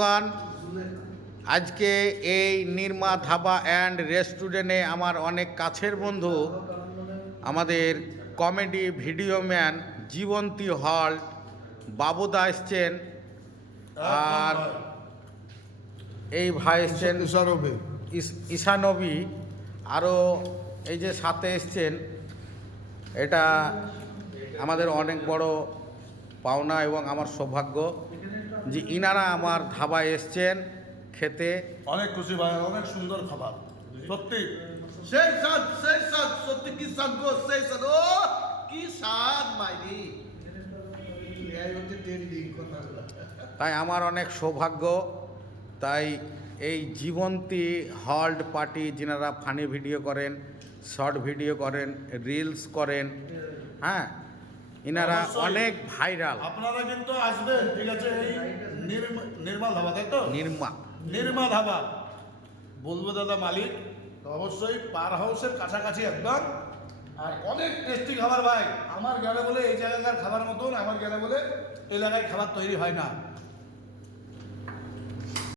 গান আজকে এই নির্মা ধাবা অ্যান্ড রেস্টুরেন্টে আমার অনেক কাছের বন্ধু আমাদের কমেডি ভিডিও ম্যান জীবন্তী হল বাবুদা এসছেন, আর এই ভাই এসছেন ঈশানবী, আরও এই যে সাথে এসছেন, এটা আমাদের অনেক বড় পাওনা এবং আমার সৌভাগ্য যে ইনারা আমার ধাবায় এসছেন খেতে। অনেক খুশি ভাই, অনেক সুন্দর খাবার সত্যি। সেই স্বাদ সত্যি, কি স্বাদ গো, সেই স্বাদ, ও কি স্বাদ মাইরি। এই হচ্ছে ট্রেন্ডিং কথাগুলো। তাই আমার অনেক সৌভাগ্য। তাই এই জীবন্তী হল্ট পার্টি, যিনারা ফানি ভিডিও করেন, শর্ট ভিডিও করেন, রিলস করেন, হ্যাঁ, ইনারা অনেক ভাইরাল। আপনারা কিন্তু আসবেন, ঠিক আছে? এই নির্মল ধাবা, তাই তো? নির্মা ধাবা বলবো দাদা মালিক, তো অবশ্যই পার হাউসের কাছাকাছি একদম। আর অনেক টেস্টি খাবার ভাই। আমার গেলে বলে এই জায়গাকার খাবার মতন আমার গেলে বলে এলাকায় খাবার তৈরি হয় না।